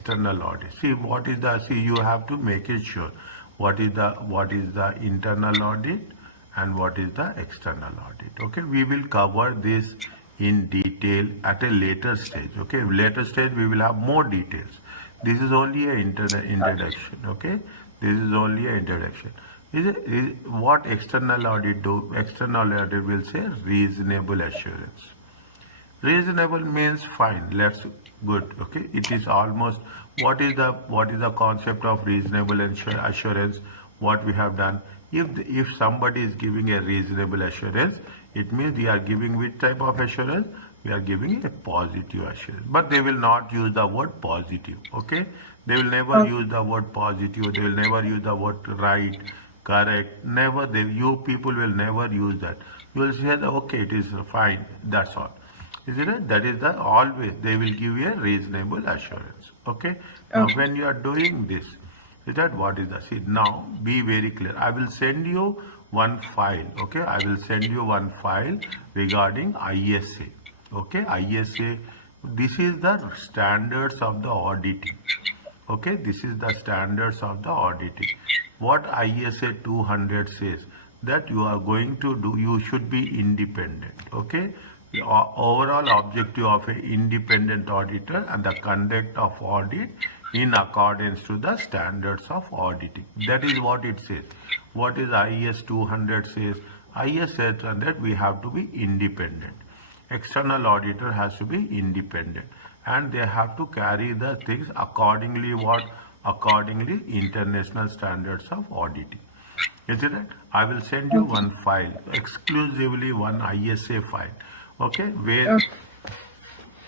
external audit. See, you have to make it sure what is the internal audit and what is the external audit. Okay, we will cover this in detail at a later stage. Okay, later stage we will have more details. This is only an introduction. Okay, this is only an introduction. What external audit do? External audit will say reasonable assurance. Reasonable means fine. Let's good. Okay, it is almost what is the concept of reasonable assurance? What we have done. If somebody is giving a reasonable assurance, it means we are giving which type of assurance? We are giving a positive assurance. But they will not use the word positive. Okay, they will never use the word positive. They will never use the word right, correct. Never. You people will never use that. You will say that okay, it is fine. That's all. Is it? That is the always they will give you a reasonable assurance. Okay. Now Okay. when you are doing this, is that what is the see now be very clear. I will send you one file. Okay. I will send you one file regarding ISA. Okay. ISA. This is the standards of the auditing. Okay. This is the standards of the auditing. What ISA 200 says that you are going to do, you should be independent. Okay. The overall objective of an independent auditor and the conduct of audit in accordance to the standards of auditing. That is what it says. What is IS 200 says? IS 800 we have to be independent. External auditor has to be independent and they have to carry the things accordingly accordingly international standards of auditing. Isn't it? I will send you Okay. one file, exclusively one ISA file. Okay, where Okay.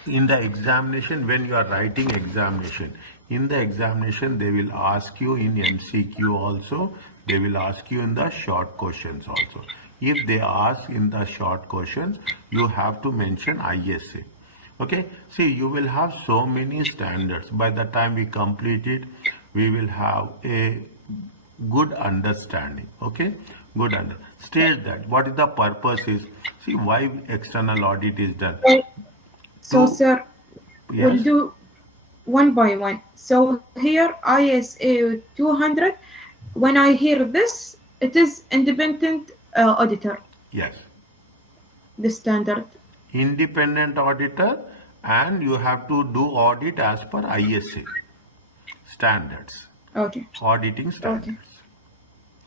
in the examination, when you are writing examination, in the examination they will ask you in MCQ also, they will ask you in the short questions also. If they ask in the short questions, you have to mention ISA. Okay, see, you will have so many standards. By the time we complete it, we will have a good understanding. Okay, good under state that what is the purpose is, see why external audit is done So, so, to sir, we'll yes do one by one. So here, ISA 200, when I hear this, it is independent auditor, yes the standard. independent auditor, and you have to do audit as per ISA standards, Okay. auditing Okay. standards.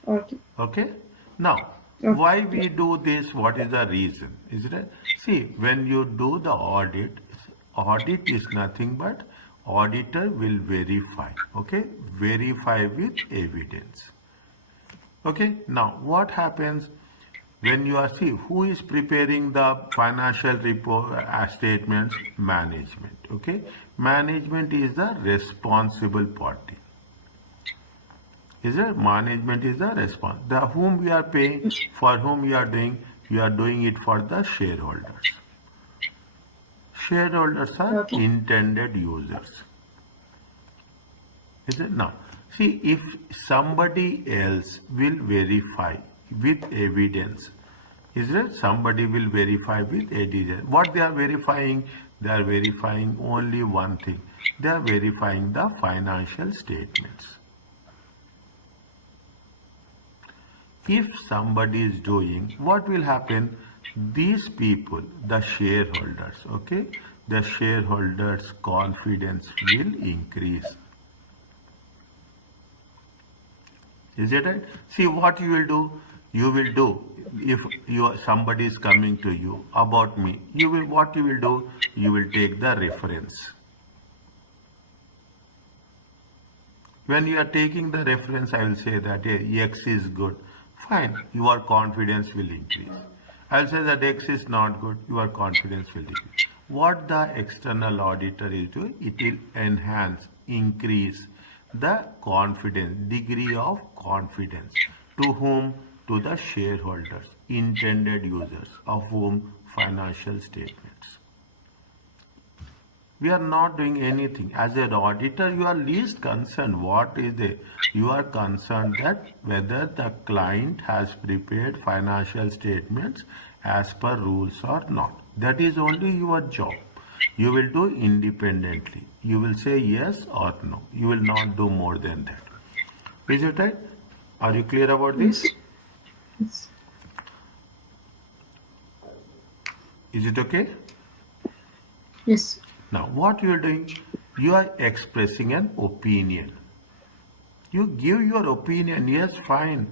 Okay. Okay, now Okay. why we do this, what is the reason, is it? See, when you do the audit is nothing but auditor will verify. Okay, verify with evidence. Okay, now what happens when you are, see, who is preparing the financial report statements? Management. Okay, management is the responsible party. Is it? Management is the response. The whom we are paying, for whom you are doing it for the shareholders. Shareholders are Okay. intended users. Is it? Now, see, if somebody else will verify with evidence, is it? Somebody will verify with evidence. What they are verifying? They are verifying only one thing. They are verifying the financial statements. If somebody is doing, what will happen? These people, the shareholders, okay, the shareholders' confidence will increase. Is it right? See what you will do. You will do if somebody is coming to you about me. You will what you will do. You will take the reference. When you are taking the reference, I will say that hey, X is good. Fine, your confidence will increase. I will say that X is not good. Your confidence will decrease. What the external auditor is doing, it will enhance, increase the confidence, degree of confidence. To whom? To the shareholders, intended users, of whom financial statements. We are not doing anything. As an auditor, you are least concerned. What is it? You are concerned that whether the client has prepared financial statements as per rules or not. That is only your job. You will do independently. You will say yes or no. You will not do more than that. Is it right? Are you clear about this? Yes. Yes. Is it okay? Yes. Now, what you are doing, you are expressing an opinion. You give your opinion. Yes, fine.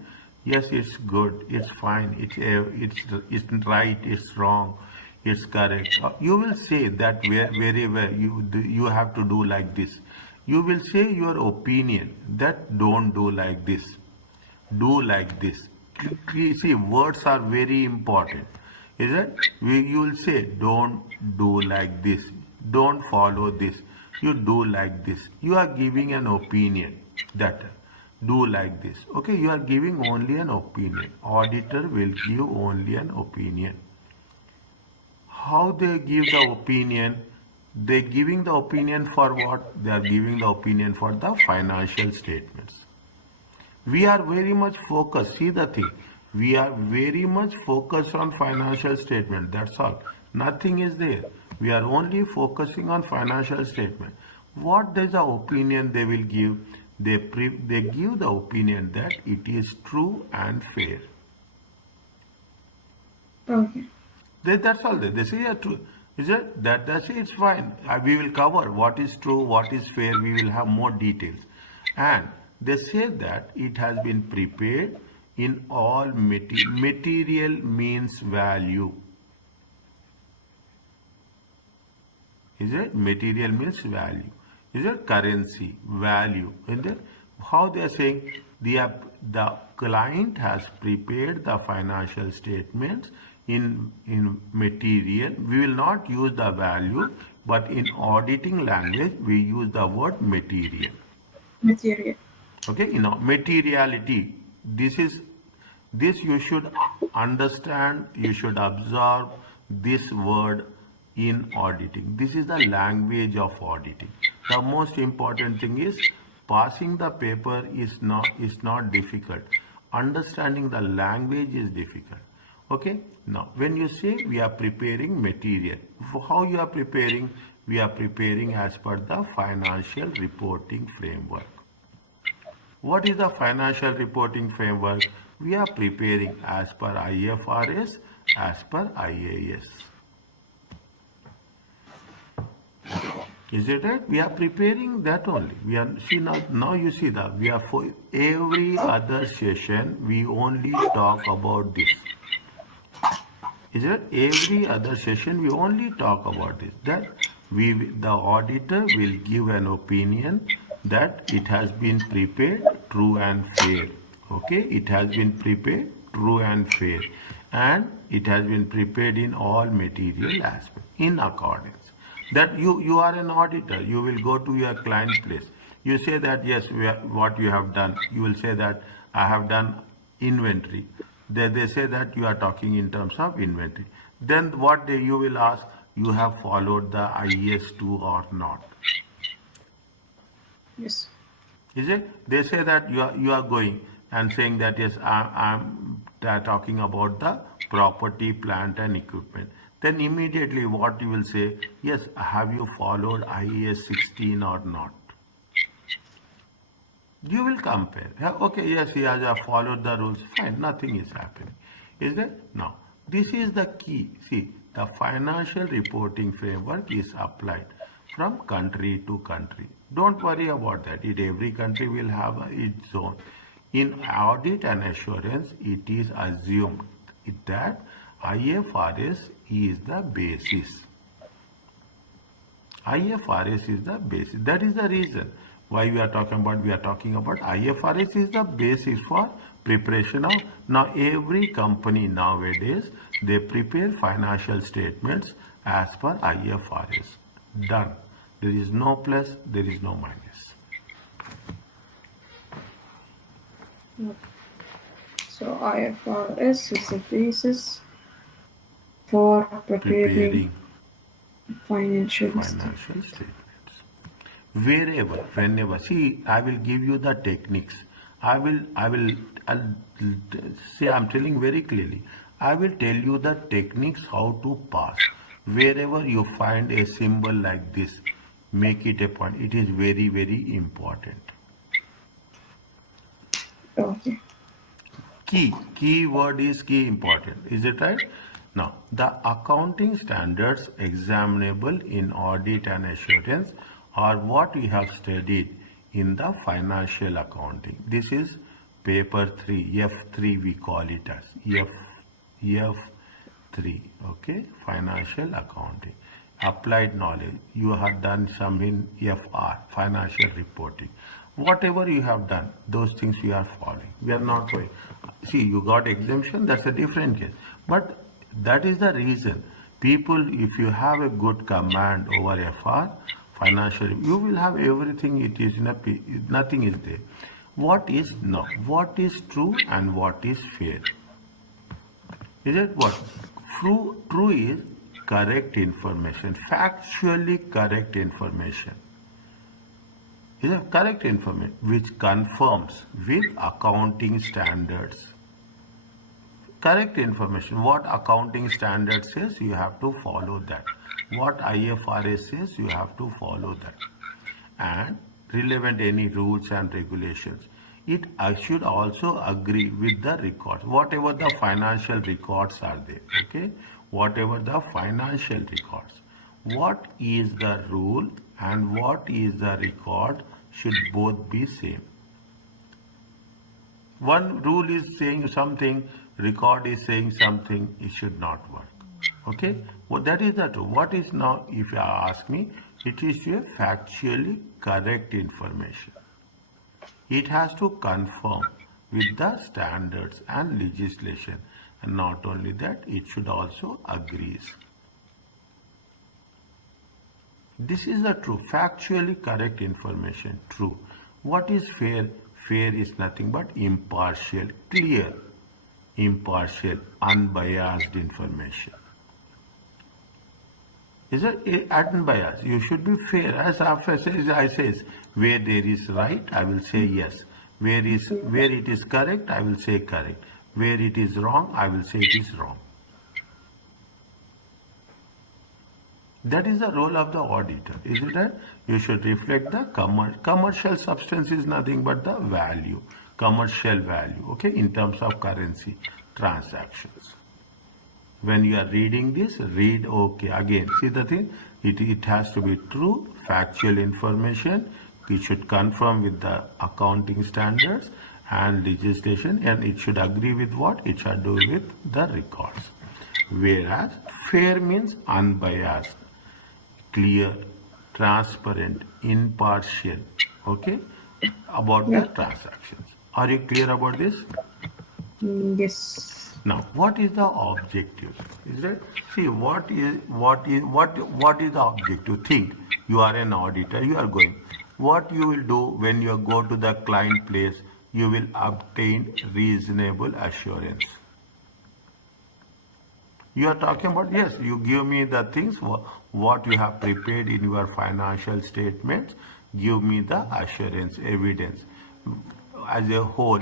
Yes, it's good. It's fine. It's right. It's wrong. It's correct. You will say that very well. You have to do like this. You will say your opinion that don't do like this. Do like this. See, words are very important. Is it? You will say, don't do like this. Don't follow this. You do like this. You are giving an opinion that do like this. Okay, you are giving only an opinion. Auditor will give only an opinion. How they give the opinion? They giving the opinion for what? They are giving the opinion for the financial statements. We are very much focused. See the thing. We are very much focused on financial statement. That's all. Nothing is there. We are only focusing on financial statement. What is the opinion they will give? They give the opinion that it is true and fair. Okay. That's all. They say yeah, true. Is it that they say it's fine. We will cover what is true, what is fair. We will have more details, and they say that it has been prepared in all material means value. Is it material means value? Is it currency value? Is it how they are saying the client has prepared the financial statements in material. We will not use the value, but in auditing language we use the word material. Material. Okay, materiality. This you should understand. You should observe this word in auditing. This is the language of auditing. The most important thing is passing the paper is not difficult. Understanding the language is difficult. Okay. Now, when you say we are preparing material, how you are preparing? We are preparing as per the financial reporting framework. What is the financial reporting framework? We are preparing as per IFRS, as per IAS. Is it right? We are preparing that only. We are see now you see that we are for every other session we only talk about this. Is it? Every other session we only talk about this. That the auditor will give an opinion that it has been prepared true and fair. Okay, it has been prepared true and fair, and it has been prepared in all material aspects in accordance. That you are an auditor. You will go to your client place. You say that yes, what you have done. You will say that I have done inventory. They say that you are talking in terms of inventory. Then what you will ask, you have followed the IAS 2 or not. Yes. Is it? They say that you are going and saying that yes, I'm talking about the property, plant and equipment. Then immediately what you will say, yes, have you followed IAS 16 or not? You will compare. Okay, yes, he has followed the rules. Fine, nothing is happening. Is that? Now, this is the key. See, the financial reporting framework is applied from country to country. Don't worry about that. Every country will have its own. In audit and assurance, it is assumed that IFRS is the basis. IFRS is the basis. That is the reason why we are talking about IFRS is the basis for preparation of. Now every company nowadays, they prepare financial statements as per IFRS. Done. There is no plus, there is no minus. So IFRS is the basis for preparing financial statements. Whenever, see, I will give you the techniques. I'll say, I'm telling very clearly. I will tell you the techniques how to pass. Wherever you find a symbol like this, make it a point. It is very, very important. Okay. Key word is key important. Is it right? Now, the accounting standards examinable in audit and assurance are what we have studied in the financial accounting. This is paper 3, F3 we call it as F3, okay, financial accounting. Applied knowledge, you have done some in FR, financial reporting. Whatever you have done, those things we are following. We are not going. See, you got exemption, that's a different case. But that is the reason. People, if you have a good command over FR, financial, you will have everything. It is in a, nothing is there. What is no? What is true and what is fair? Is it what? True is correct information, factually correct information. Is it correct information which conforms with accounting standards? Correct information. What accounting standard says, you have to follow that. What IFRS says, you have to follow that. And relevant any rules and regulations. It should also agree with the records. Whatever the financial records are there, okay? Whatever the financial records. What is the rule and what is the record should both be same. One rule is saying something, record is saying something, it should not work. Okay, well, that is the truth. What is now, if you ask me, it is a factually correct information. It has to conform with the standards and legislation, and not only that, it should also agree. This is the true, factually correct information, true. What is fair? Fair is nothing but impartial, clear, impartial, unbiased information. Is it unbiased? You should be fair. As after I says, where there is right, I will say yes. Where it is correct, I will say correct. Where it is wrong, I will say it is wrong. That is the role of the auditor, is it right? You should reflect the commercial substance is nothing but the value, commercial value, okay, in terms of currency transactions. When you are reading this, read okay. Again, see the thing, it has to be true, factual information. It should conform with the accounting standards and legislation, and it should agree with what? It should do with the records. Whereas fair means unbiased, clear, transparent, impartial, okay, about the transactions. Are you clear about this? Yes. Now, what is the objective? Is that, see, what is the objective? Think, you are an auditor, you are going. What you will do when you go to the client place, you will obtain reasonable assurance. You are talking about, yes, you give me the things, what you have prepared in your financial statements, give me the assurance, evidence as a whole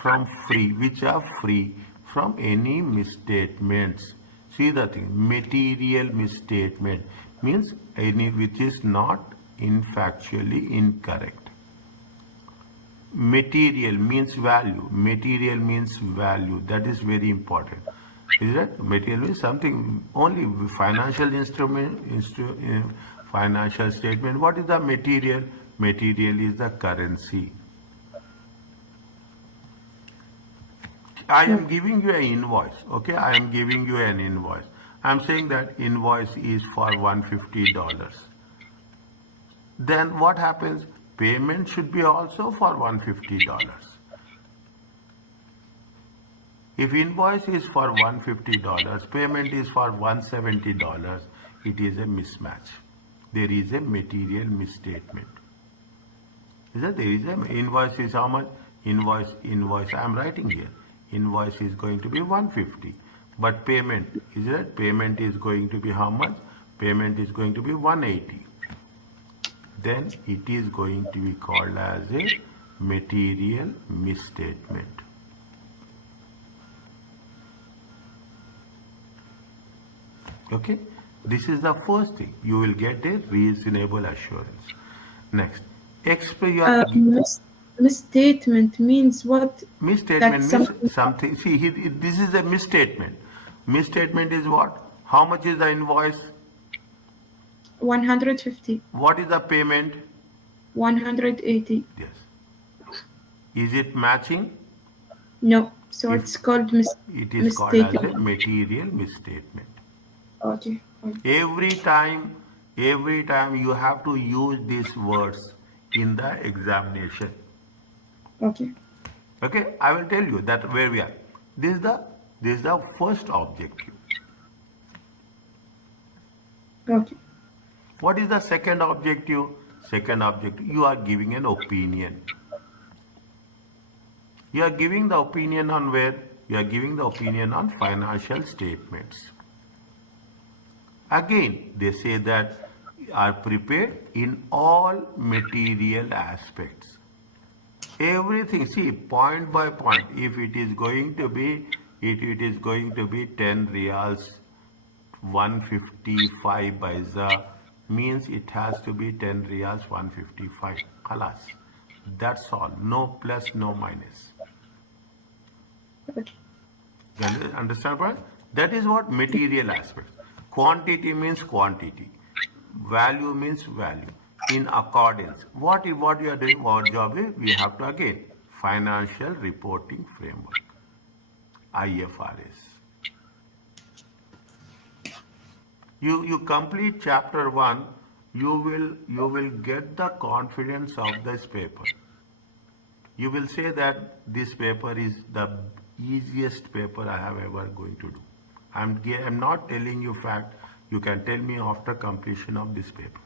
from free, which are free from any misstatements. See the thing, material misstatement means any which is not factually incorrect. Material means value. Material means value. That is very important. Is that material means something only financial instrument, financial statement. What is the material? Material is the currency. I am giving you an invoice, okay? I am giving you an invoice. I am saying that invoice is for $150. Then what happens? Payment should be also for $150. If invoice is for $150, payment is for $170, it is a mismatch. There is a material misstatement. Is that there is a invoice is how much? Invoice, I am writing here. Invoice is going to be 150. But payment, is that payment is going to be how much? Payment is going to be 180. Then it is going to be called as a material misstatement. Okay, This is the first thing. You will get a reasonable assurance. Next, explain your Misstatement means what? That misstatement means something something. See, this is a misstatement. Misstatement is what? How much is the invoice? 150, What is the payment? 180. Yes. Is it matching? No, so If it's called it is called as a misstatement. material misstatement. Okay, fine. Every time you have to use these words in the examination. Okay, Okay, I will tell you that where we are. This is the first objective. okay, What is the second objective? Second objective, you are giving an opinion. You are giving the opinion on where? You are giving the opinion on financial statements. Again, they say that are prepared in all material aspects. Everything, see, point by point, if it is going to be, it is going to be 10 reals, 155 paisa, means it has to be 10 reals, 155. Khalas. That's all. No plus, no minus. okay. You understand what? That is what material aspects. Quantity means quantity. Value means value. In accordance. What you are doing, what job is, we have to again, financial reporting framework. IFRS. You complete chapter 1, you will get the confidence of this paper. You will say that this paper is the easiest paper I have ever going to do. I'm not telling you fact. You can tell me after completion of this paper.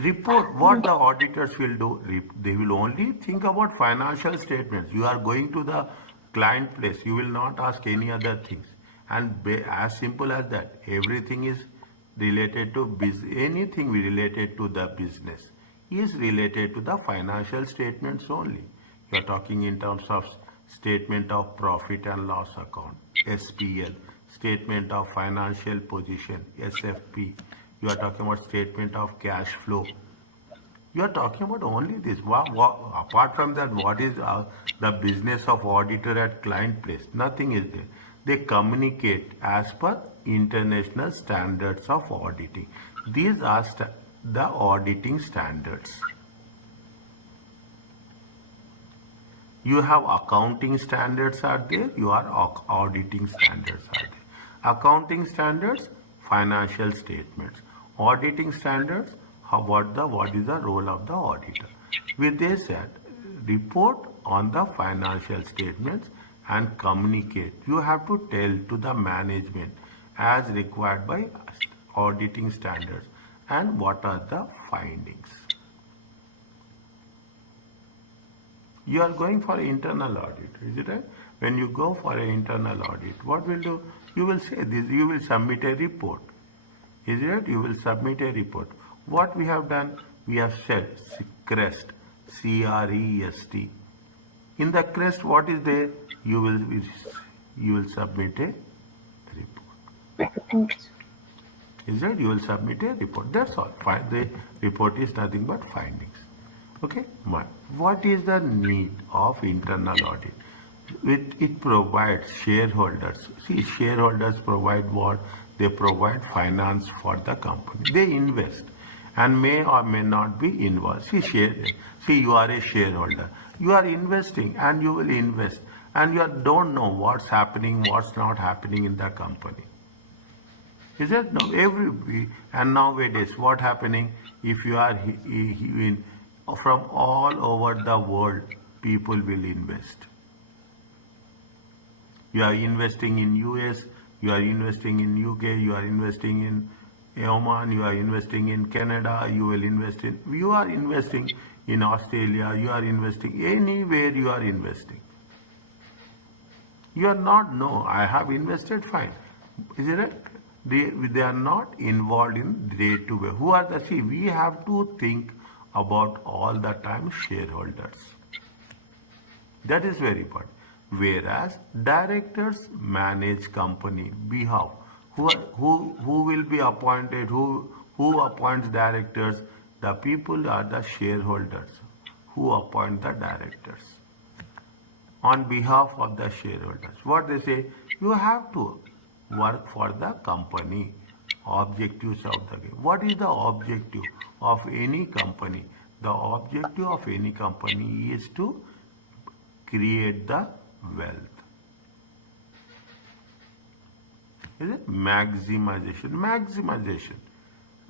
Report, what the auditors will do, they will only think about financial statements. You are going to the client place, you will not ask any other things. And as simple as that, everything is related to business, anything related to the business is related to the financial statements only. You are talking in terms of statement of profit and loss account, SPL, statement of financial position, SFP. You are talking about statement of cash flow. You are talking about only this. Apart from that, what is the business of auditor at client place? Nothing is there. They communicate as per international standards of auditing. These are the auditing standards. You have accounting standards are there, your auditing standards are there. Accounting standards, financial statements. Auditing standards, what is the role of the auditor? With this said, report on the financial statements and communicate. You have to tell to the management as required by auditing standards and what are the findings. You are going for an internal audit, is it right? When you go for an internal audit, what will do? You will say this, you will submit a report. Is it right? You will submit a report. What we have done? We have said CREST, CREST. In the CREST, what is there? You will submit a report. Is that you will submit a report? That's all. The report is nothing but findings. Okay. What is the need of internal audit? It provides shareholders. See, shareholders provide what? They provide finance for the company. They invest and may or may not be involved. See, you are a shareholder. You are investing and you will invest and you don't know what's happening, what's not happening in the company. Is it? No, and nowadays what happening if you are from all over the world, people will invest. You are investing in US, you are investing in UK, you are investing in Oman, you are investing in Canada, you are investing in Australia, you are investing anywhere you are investing. You are not, no, I have invested, fine. Is it right? They are not involved in day to day. Who are the, see, we have to think about all the time shareholders. That is very important. Whereas directors manage company behalf. Who will be appointed? Who appoints directors? The people are the shareholders who appoint the directors on behalf of the shareholders. What they say, you have to work for the company. Objectives of the game. What is the objective of any company? The objective of any company is to create the wealth. Is it? Maximization.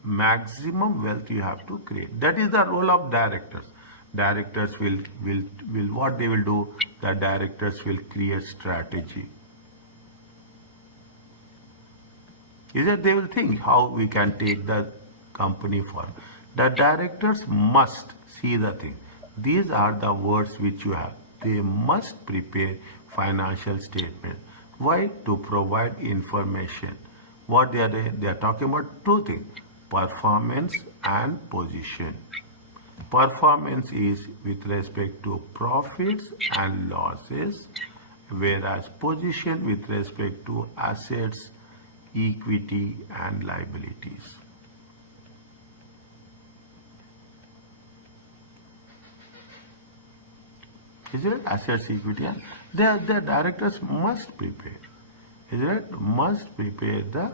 Maximum wealth you have to create. That is the role of directors. Directors will what they will do? The directors will create strategy. Is that they will think how we can take the company forward. The directors must see the thing. These are the words which you have. They must prepare financial statement. Why? To provide information. What they are doing? They are talking about two things: performance and position. Performance is with respect to profits and losses, whereas position with respect to assets, equity and liabilities. Is it? Assets, equity and the directors must prepare. Is it? Must prepare the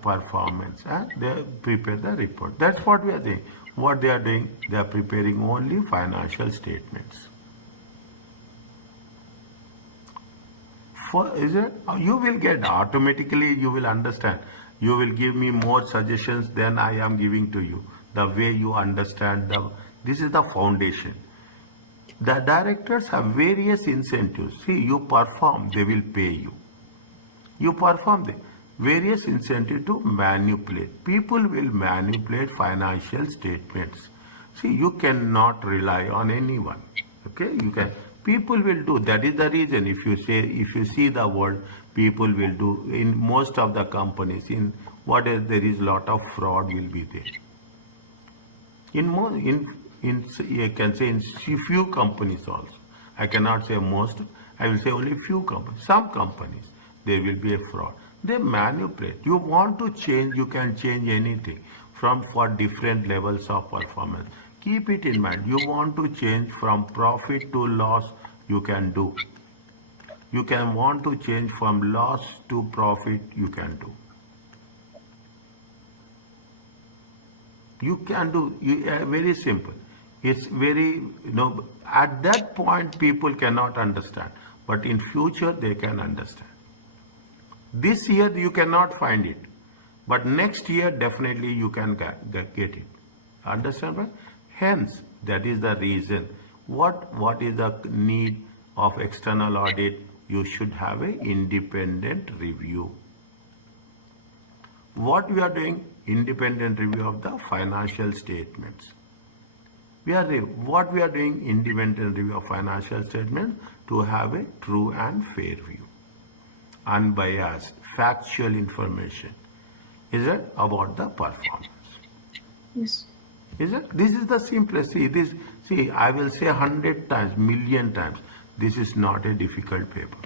performance and they prepare the report. That's what we are doing. What they are doing, they are preparing only financial statements. Is it? You will get automatically, you will understand. You will give me more suggestions than I am giving to you. The way you understand this is the foundation. The directors have various incentives. See, you perform, they will pay you. You perform the various incentive to manipulate. People will manipulate financial statements. See, you cannot rely on anyone. Okay, you can. People will do. That is the reason. If you see the word, people will do. In most of the companies, in what is there is lot of fraud will be there. I can say in few companies also. I cannot say most. I will say only few companies. Some companies there will be a fraud. They manipulate. You want to change, you can change anything for different levels of performance. Keep it in mind. You want to change from profit to loss, you can do. You can want to change from loss to profit, you can do. You can do. Very simple. It's very, at that point people cannot understand. But in future they can understand. This year you cannot find it, but next year definitely you can get it. Understand? Right? Hence, that is the reason. What is the need of external audit? You should have an independent review. What we are doing? Independent review of the financial statements. What we are doing? Independent review of financial statements to have a true and fair view. Unbiased, factual information. Is it about the performance? Yes. Is it? This is the simplest. See, I will say 100 times, million times. This is not a difficult paper.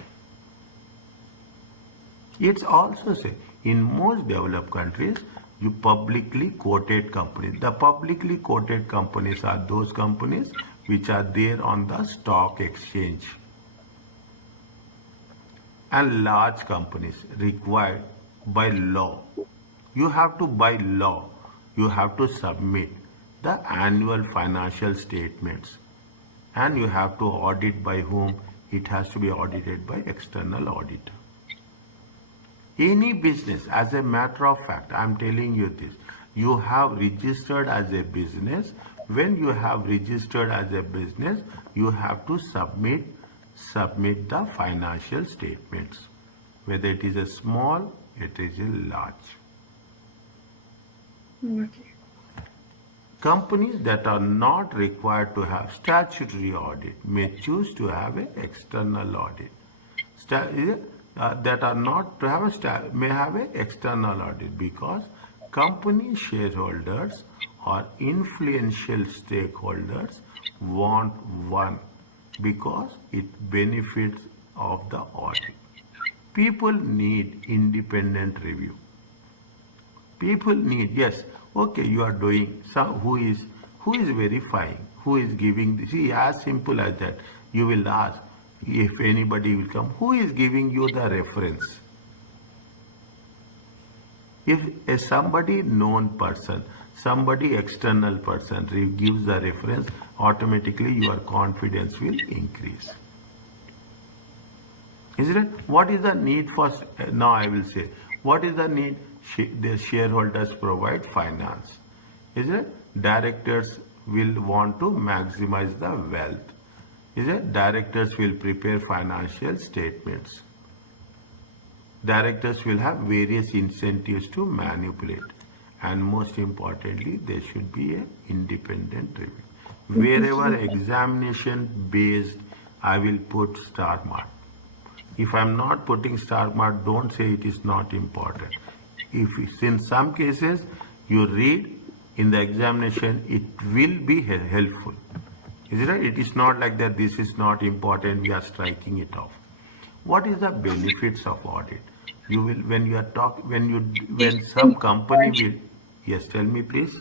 It's also say in most developed countries, you publicly quoted companies. The publicly quoted companies are those companies which are there on the stock exchange. And large companies required by law. You have to, by law, you have to submit the annual financial statements. And you have to audit by whom? It has to be audited by external auditor. Any business, as a matter of fact, I am telling you this, you have registered as a business. When you have registered as a business, you have to submit the financial statements, whether it is a small, it is a large. Okay. Companies that are not required to have statutory audit may choose to have an external audit. That are not to have may have an external audit because company shareholders or influential stakeholders want one because it benefits of the audit. People need independent review. People need, yes, okay, you are doing some, who is verifying, who is giving, see, as simple as that. You will ask, if anybody will come, who is giving you the reference? If a somebody known person, somebody external person gives the reference, automatically your confidence will increase. Isn't it? What is the need for, now I will say, what is the need? The shareholders provide finance. Isn't it? Directors will want to maximize the wealth. Isn't it? Directors will prepare financial statements. Directors will have various incentives to manipulate. And most importantly, there should be an independent review. Wherever examination based, I will put star mark. If I am not putting star mark, don't say it is not important. If in some cases you read in the examination, it will be helpful. Is it right? It is not like that this is not important, we are striking it off. What is the benefits of audit? You will, when you are when some company will, yes, tell me please.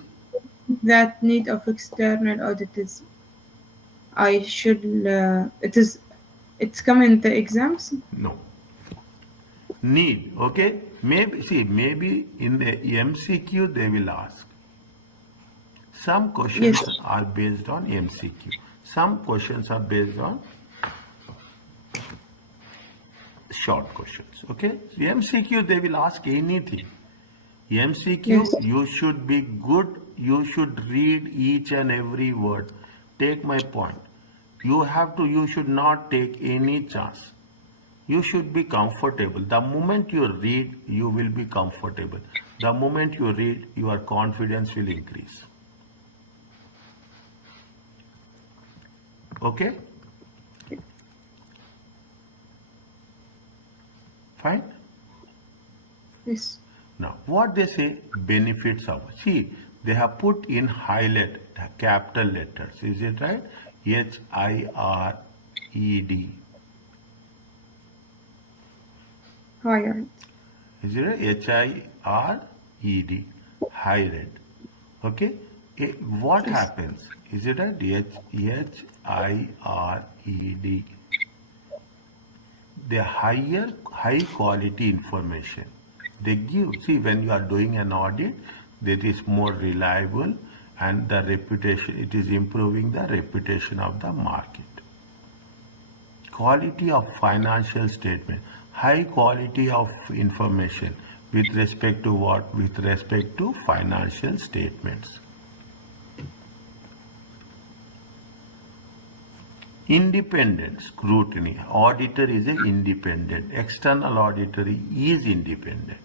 That need of external audit is, I should, it's come in the exams? No. Need, okay? Maybe, see, maybe in the MCQ they will ask. Some questions Yes. are based on MCQ. Some questions are based on short questions, okay? The MCQ, they will ask anything. MCQ, Yes. you should be good, you should read each and every word. Take my point. You should not take any chance. You should be comfortable. The moment you read, you will be comfortable. The moment you read, your confidence will increase. Okay? Fine? Yes. Now, what they say, benefits of, see, they have put in highlight, capital letters, is it right? HIRED. Hired. Is it right? HIRED. Hired. Okay? What Yes. happens? Is it right? HIRED. The high quality information they give. See, when you are doing an audit, that is more reliable, and the reputation, it is improving the reputation of the market. Quality of financial statement, high quality of information with respect to what? With respect to financial statements. Independent scrutiny. Auditor is an independent. External auditor is independent.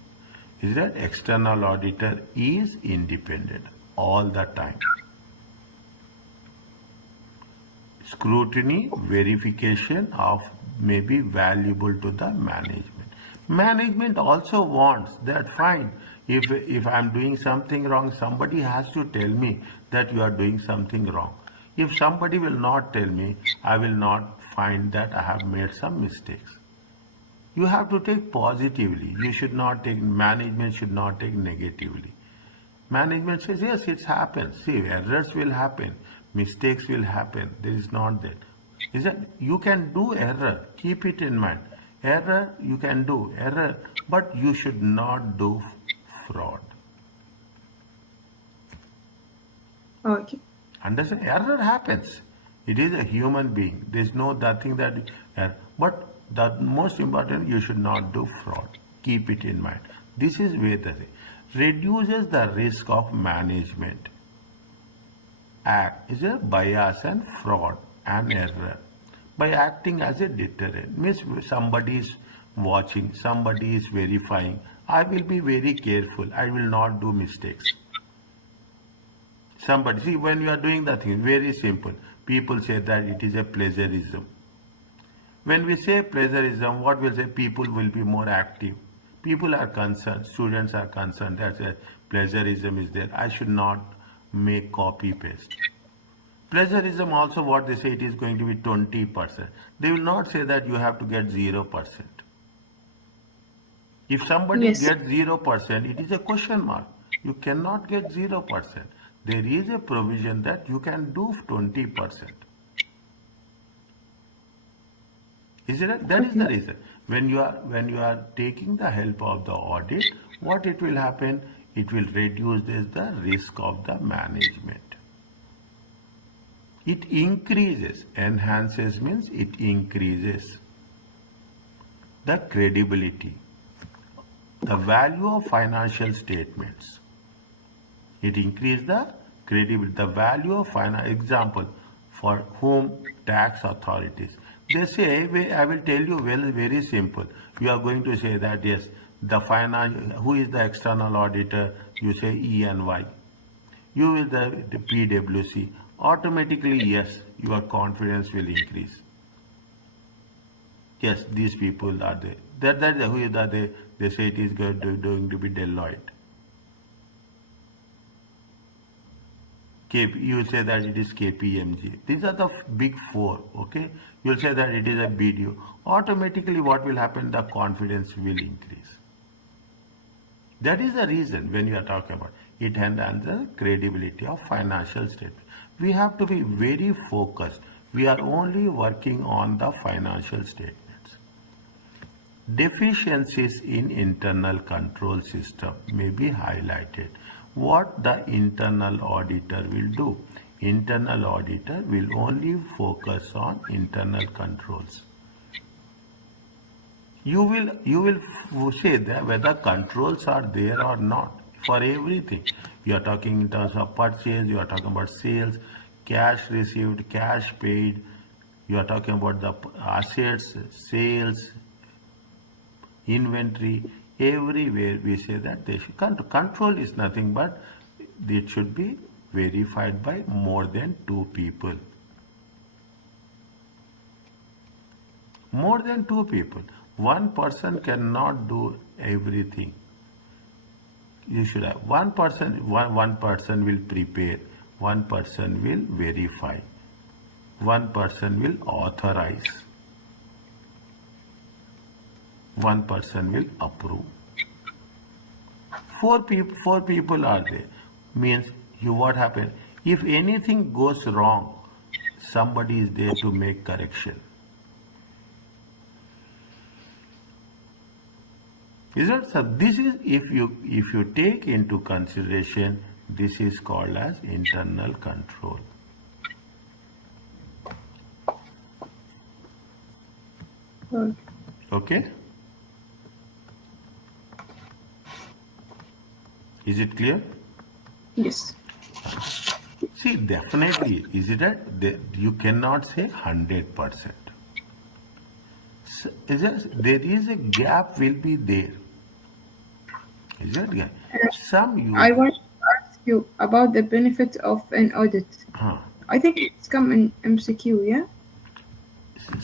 Is that external auditor is independent all the time. Scrutiny, verification of may be valuable to the management. Management also wants that, fine. If I'm doing something wrong, somebody has to tell me that you are doing something wrong. If somebody will not tell me, I will not find that I have made some mistakes. You have to take positively. You should not take, management should not take negatively. Management says, yes, it happens. See, errors will happen. Mistakes will happen. There is not that. Is that you can do error. Keep it in mind. Error, you can do error, but you should not do fraud. Okay. Understand? Error happens. It is a human being. There is no nothing that error. But the most important, you should not do fraud. Keep it in mind. This is where the reduces the risk of management. Act is a bias and fraud and error. By acting as a deterrent, means somebody is watching, somebody is verifying. I will be very careful. I will not do mistakes. Somebody, see, when you are doing that thing, very simple. People say that it is a plagiarism. When we say plagiarism, what we'll say, people will be more active. People are concerned, students are concerned that plagiarism is there. I should not make copy paste. Plagiarism also, what they say, it is going to be 20%. They will not say that you have to get 0%. If somebody Yes. gets 0%, it is a question mark. You cannot get 0%. There is a provision that you can do 20%. Is it right? That is the Okay. reason. When you are taking the help of the audit, what it will happen? It will reduce the risk of the management. It increases. Enhances means it increases the credibility, the value of financial statements. It increases the credibility, the value of finance. Example, for whom? Tax authorities. They say, I will tell you very simple. You are going to say that yes, the finance, who is the external auditor? You say E and Y. You will the PwC. Automatically, yes, your confidence will increase. Yes, these people are there. That who is that they say it is going to be Deloitte. You will say that it is KPMG. These are the big four, okay? You will say that it is a BDO. Automatically what will happen? The confidence will increase. That is the reason when you are talking about it enhances the credibility of financial statement. We have to be very focused. We are only working on the financial statements. Deficiencies in internal control system may be highlighted. What the internal auditor will do? Internal auditor will only focus on internal controls. You will say that whether controls are there or not for everything. You are talking in terms of purchase, you are talking about sales, cash received, cash paid, you are talking about the assets, sales, inventory, everywhere we say that they should control is nothing but it should be verified by more than 2 people. More than 2 people. One person cannot do everything. You should have one person will prepare, one person will verify, one person will authorize, one person will approve. Four people are there. Means what happened? If anything goes wrong, somebody is there to make correction. Is it? So this is if you take into consideration, this is called as internal control. Good. Okay? Is it clear? Yes. See, definitely, is it right? You cannot say 100%. There is a gap will be there. Is that gap? Some I use. want to ask you about the benefit of an audit. Huh. I think it's come in MCQ, yeah?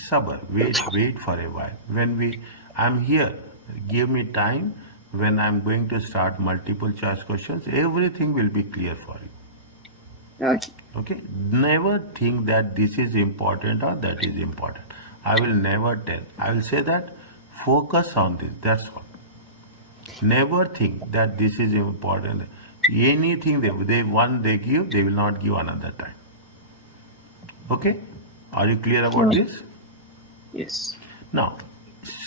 Sabr, wait for a while. I'm here, give me time. When I'm going to start multiple choice questions, everything will be clear for you. Okay. Okay? Never think that this is important or that is important. I will never tell. I will say that focus on this. That's all. Never think that this is important. Anything they give, they will not give another time. Okay? Are you clear about Right. this? Yes. Now,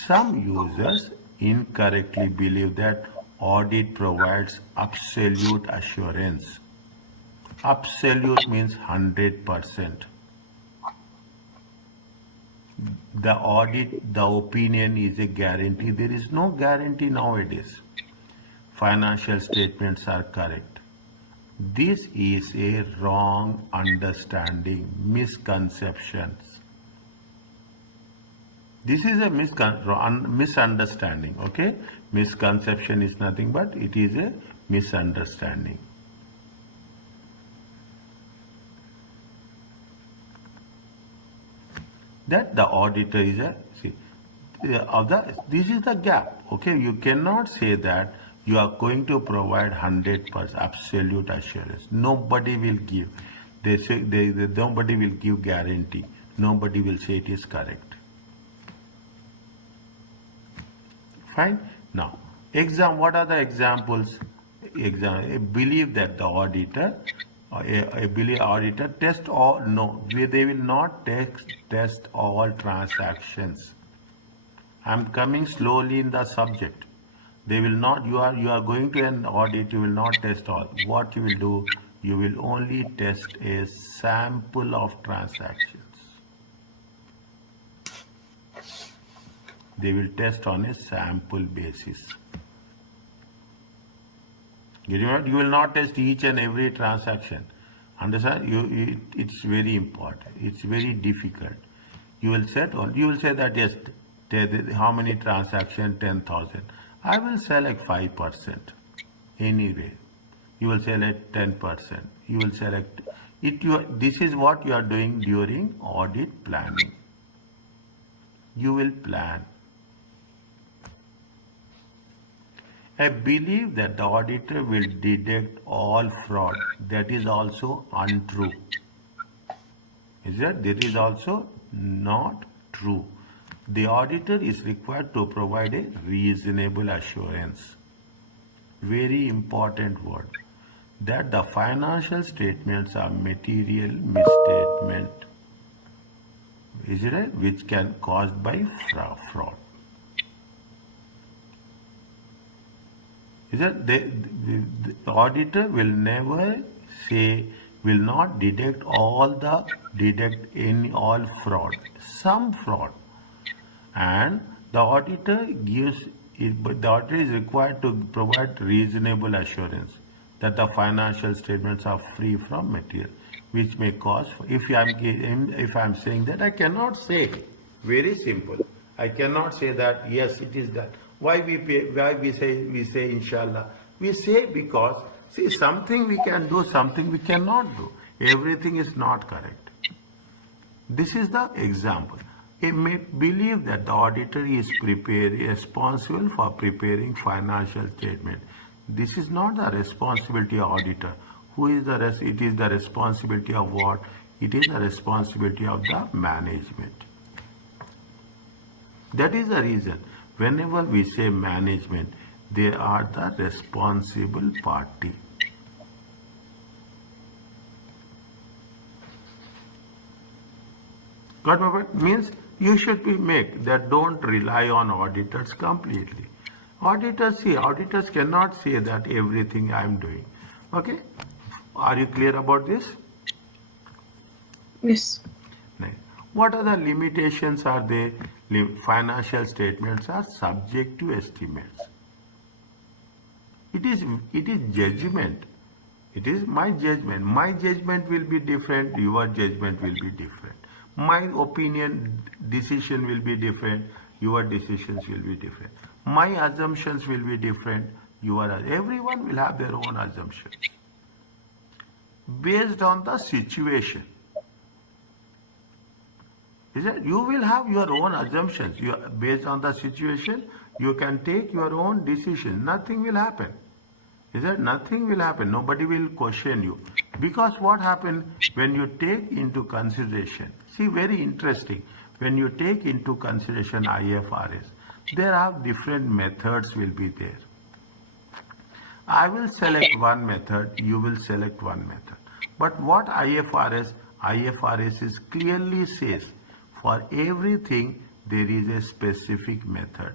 some users incorrectly believe that audit provides absolute assurance. Absolute means 100%. The audit, the opinion is a guarantee. There is no guarantee nowadays. Financial statements are correct. This is a wrong understanding, misconceptions. This is a misunderstanding, okay? Misconception is nothing but it is a misunderstanding. That the auditor is this is the gap, okay? You cannot say that you are going to provide 100% absolute assurance. Nobody will give. They say nobody will give guarantee. Nobody will say it is correct. Fine. Now, What are the examples? I believe that the auditor, I believe auditor test all, no, they will not test all transactions. I'm coming slowly in the subject. They will not, you are going to an audit, you will not test all. What you will do, you will only test a sample of transactions. They will test on a sample basis. You will not test each and every transaction. Understand? It's very important. It's very difficult. You will say that yes, how many transactions? 10,000. I will select 5%. Anyway, you will select 10%. You will select it. This is what you are doing during audit planning. You will plan. I believe that the auditor will detect all fraud. That is also untrue. Is that is also not true. The auditor is required to provide a reasonable assurance. Very important word. That the financial statements are material misstatement. Is it right? Which can caused by fraud. Is that the auditor will never say, will not detect all fraud, some fraud, and the auditor the auditor is required to provide reasonable assurance that the financial statements are free from material which may cause. If I'm saying that, I cannot say, very simple, I cannot say that yes it is that. Why we say inshallah? We say because see, something we can do, something we cannot do. Everything is not correct. This is the example. It may believe that the auditor is responsible for preparing financial statement. This is not the responsibility of auditor. Who is the rest? It is the responsibility of what? It is the responsibility of the management. That is the reason. Whenever we say management, they are the responsible party. Got my point? Means you should make that, don't rely on auditors completely. Auditors cannot say that everything I am doing. Okay? Are you clear about this? Yes. What are the limitations are there? Financial statements are subject to estimates. It is judgment. It is my judgment. My judgment will be different. Your judgment will be different. My opinion, decision will be different. Your decisions will be different. My assumptions will be different. Everyone will have their own assumptions based on the situation. Is that you will have your own assumptions. Based on the situation, you can take your own decision. Nothing will happen. Is that nothing will happen? Nobody will question you. Because what happens when you take into consideration? See, very interesting. When you take into consideration IFRS, there are different methods will be there. I will select one method, you will select one method. But what IFRS is clearly says, for everything there is a specific method.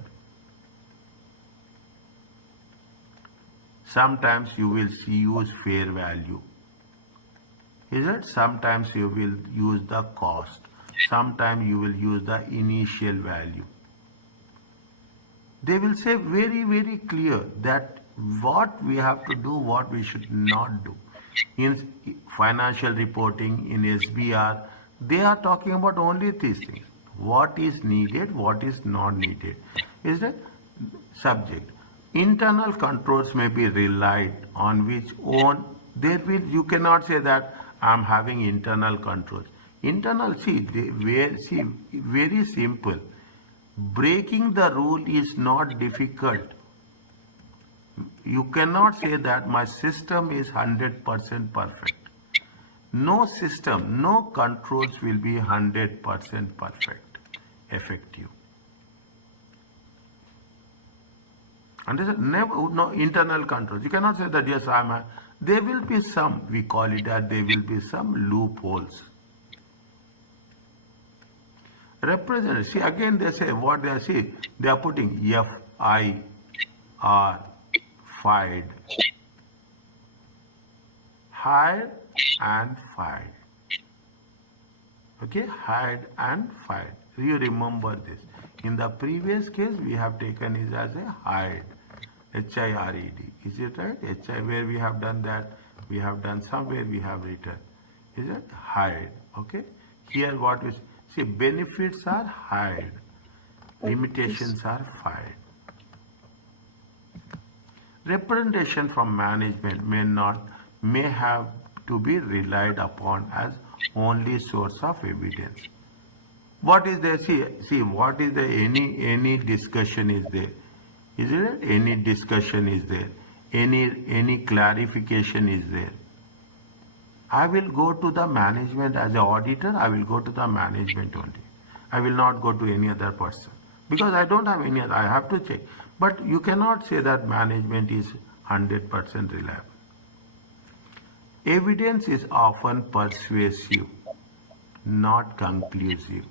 Sometimes you will use fair value. Is it? Sometimes you will use the cost. Sometimes you will use the initial value. They will say very, very clear that what we have to do, what we should not do. In financial reporting, in SBR, they are talking about only these things. What is needed, what is not needed. Is that subject? Internal controls may be relied on which own. You cannot say that I am having internal controls. Internal, very simple. Breaking the rule is not difficult. You cannot say that my system is 100% perfect. No system, no controls will be 100% perfect, effective. Understand? Never, no internal controls. You cannot say that yes, there will be some, we call it that there will be some loopholes. Represent, see again they say what they are, see, they are putting FIR, fired, hired and fired. Okay, hired and fired. You remember this. In the previous case, we have taken it as a hired, HIRED. Is it right? HI, where we have done that, we have done somewhere we have written. Is it hired? Okay. Here what is, see, benefits are hired, limitations are fired. Representation from management may have to be relied upon as only source of evidence. What is there? See, what is there? Any discussion is there? Is it any discussion is there? Any clarification is there? I will go to the management as an auditor. I will go to the management only. I will not go to any other person because I don't have any other. I have to check. But you cannot say that management is 100% reliable. Evidence is often persuasive, not conclusive.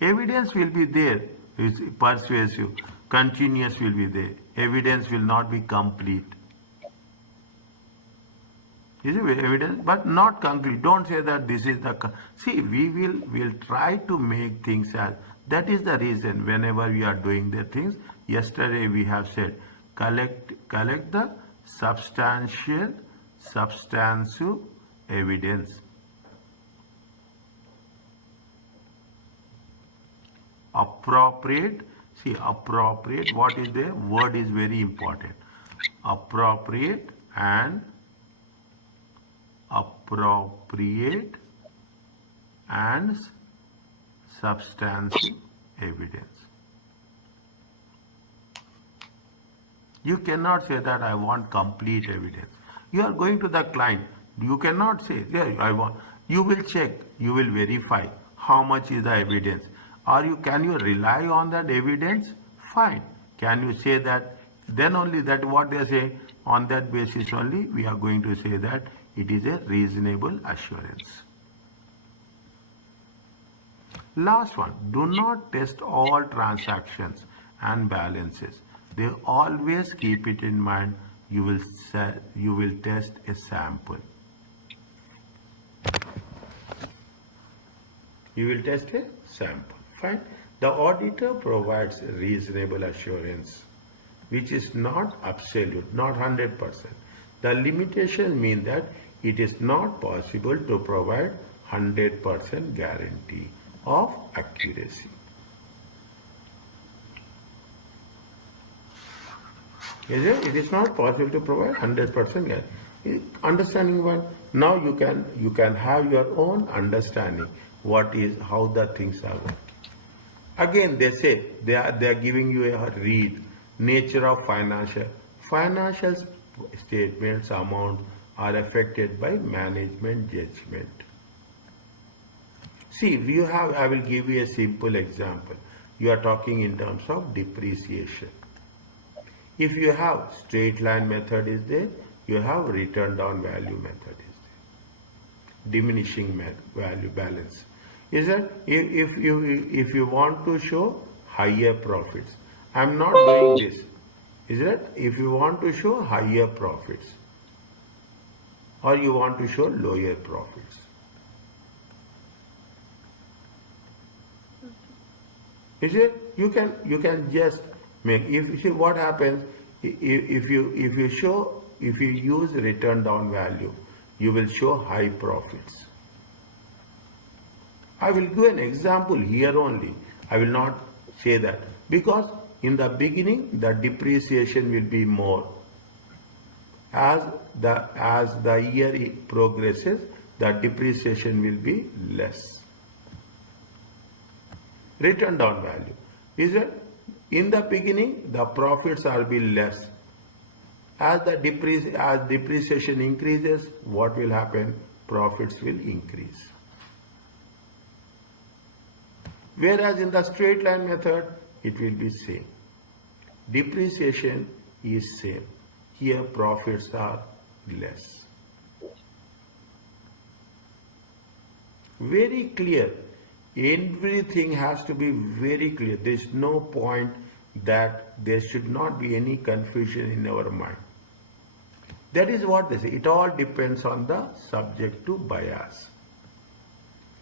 Evidence will be there, is persuasive, continuous will be there. Evidence will not be complete. Is it evidence? But not concrete. Don't say that this is the. See, we'll try to make things as. That is the reason whenever we are doing the things. Yesterday we have said collect the substantial, substantive evidence. Appropriate. See, appropriate. What is the word is very important. Appropriate and substantive evidence. You cannot say that I want complete evidence. You are going to the client. You cannot say, yeah, I want. You will check. You will verify how much is the evidence. Can you rely on that evidence? Fine. Can you say that? Then only that what they say, on that basis only we are going to say that it is a reasonable assurance. Last one, do not test all transactions and balances. They always keep it in mind. You will test a sample. You will test a sample. Fine. The auditor provides reasonable assurance, which is not absolute, not 100%. The limitations mean that it is not possible to provide 100% guarantee of accuracy. It is not possible to provide 100% guarantee. Understanding one, now you can have your own understanding how the things are working. Again, they say they are giving you a read, nature of financial statements amount are affected by management judgment. See, I will give you a simple example. You are talking in terms of depreciation. If you have straight line method is there, you have return down value method is there. Diminishing value balance. Is that if you want to show higher profits, I am not doing this. Is that if you want to show higher profits or you want to show lower profits. Is it? You can just make, if you see what happens if you use return down value, you will show high profits. I will give an example here only. I will not say that because in the beginning the depreciation will be more. As the year progresses, the depreciation will be less. Return down value is that in the beginning the profits are be less. As depreciation increases, what will happen? Profits will increase. Whereas in the straight line method, it will be same. Depreciation is same. Here profits are less. Very clear. Everything has to be very clear. There is no point that there should not be any confusion in our mind. That is what they say. It all depends on the subject to bias.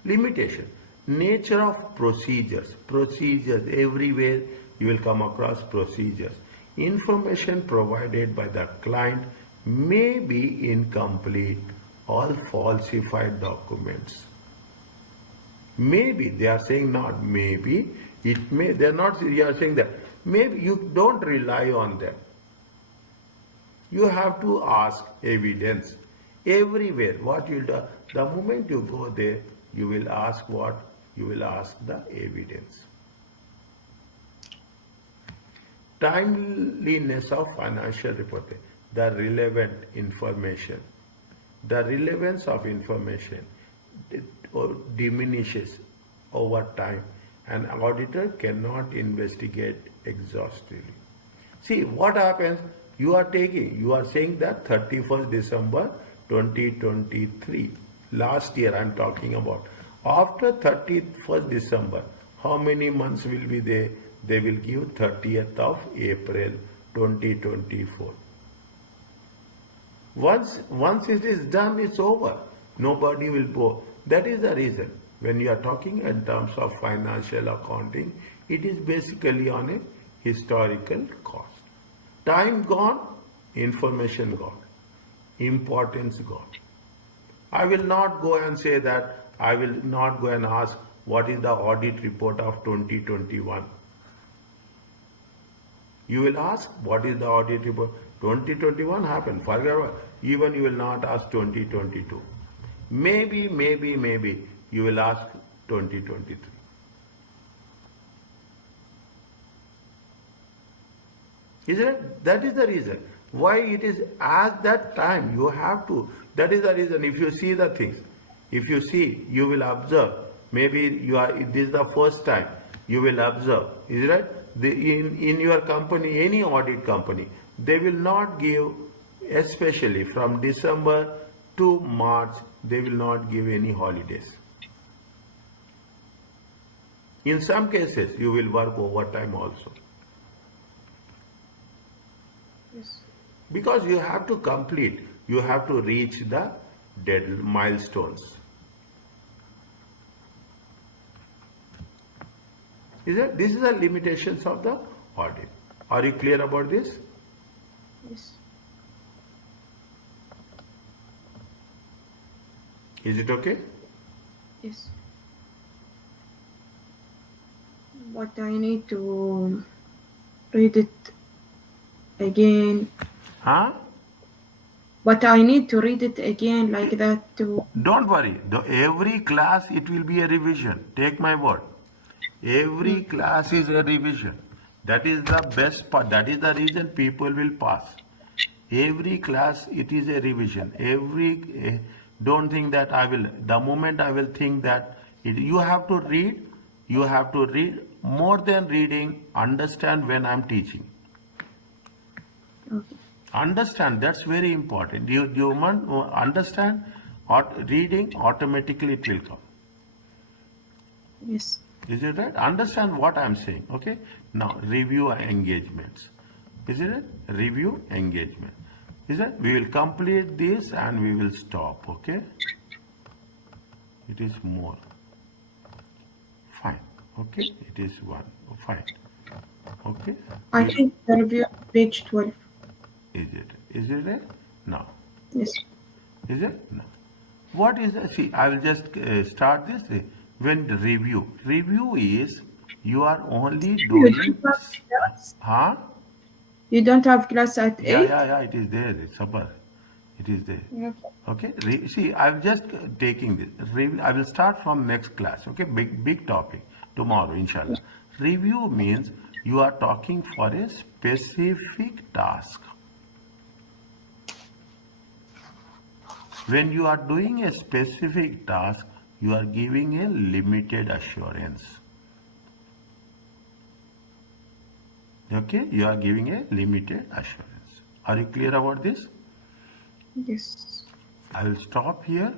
Limitation. Nature of procedures. Procedures. Everywhere you will come across procedures. Information provided by the client may be incomplete or falsified documents. Maybe, they are saying not maybe, it may, they are not, you are saying that. Maybe you don't rely on them. You have to ask evidence. Everywhere, what you will do, the moment you go there, you will ask what? You will ask the evidence. Timeliness of financial reporting, the relevant information. The relevance of information diminishes over time. An auditor cannot investigate exhaustively. See what happens, you are saying that 31st December 2023, last year I am talking about. After 31st December, how many months will be there? They will give 30th of April 2024. Once it is done, it's over. Nobody will go. That is the reason. When you are talking in terms of financial accounting, it is basically on a historical cost. Time gone, information gone, importance gone. I will not go and say that, I will not go and ask what is the audit report of 2021. You will ask what is the audit report. 2021 happened, forget about. Even you will not ask 2022. Maybe you will ask 2023. Isn't it? That is the reason why it is at that time you have to. That is the reason. If you see the things, if you see, you will observe. Maybe you are. This is the first time you will observe. Is it right? In your company, any audit company, they will not give, especially from December to March, they will not give any holidays. In some cases, you will work overtime also. Yes. Because you have to complete, you have to reach the dead milestones. This is the limitations of the audit. Are you clear about this? Yes. Is it okay? Yes. But I need to read it again. Huh? But I need to read it again like that too. Don't worry. Every class it will be a revision. Take my word. Every class is a revision. That is the best part. That is the reason people will pass. Every class it is a revision. Don't think that I will. The moment I will think that you have to read. You have to read more than reading. Understand when I am teaching. Okay. Understand, that's very important. You understand, reading, automatically it will come. Yes. Is it right? Understand what I am saying, okay? Now, review engagements. Is it right? Review engagement. Is it? We will complete this and we will stop, okay? It is more. Fine, okay? It is one, fine. Okay? I think the review page 12. Is it? Is it right? No. Yes. Is it? No. What is the, see, I will just start this. When review is, you are only You doing, don't have class? huh? You don't have class at 8? Yeah, it is there, it's supper. It is there. Okay. Okay, see, I'm just taking this. I will start from next class, okay? Big topic, tomorrow, inshallah. Review means you are talking for a specific task. When you are doing a specific task, you are giving a limited assurance. Okay, you are giving a limited assurance. Are you clear about this? Yes. I will stop here.